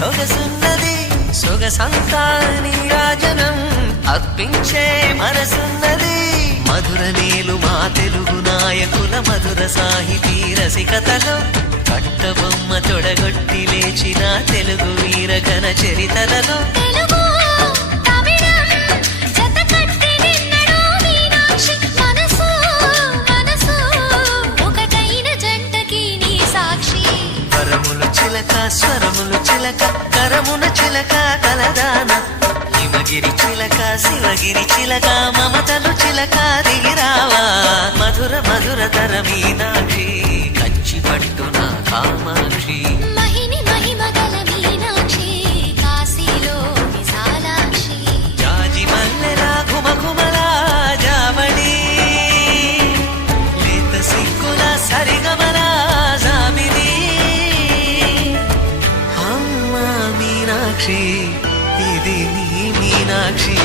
సొగసున్నది సొగసంతా నీరాజనం అర్పించే మనసున్నది మధుర నేలు మా తెలుగు నాయకుల మధుర సాహితీ రసికతలో కట్టబొమ్మ తొడగొట్టి లేచిన తెలుగు వీరగణ చరితలలో స్వరములు చిలక కరమున చిలక కలదాన హిమగిరి చిలక శివగిరి చిలక మమతలు చిలక దిగిరావా మధుర మధుర తర మీనాక్షి కంచి పట్టున కామాక్షి మహిని మహిమగల మీనాక్షి కాశీలో విశాలాక్షి జాజి మల్లెలా ఘుమఘుమలా జావళి లేత సిగ్గుల సరిగమలా జాబిలి మీనాక్షి ఇది నీ మీనాక్షి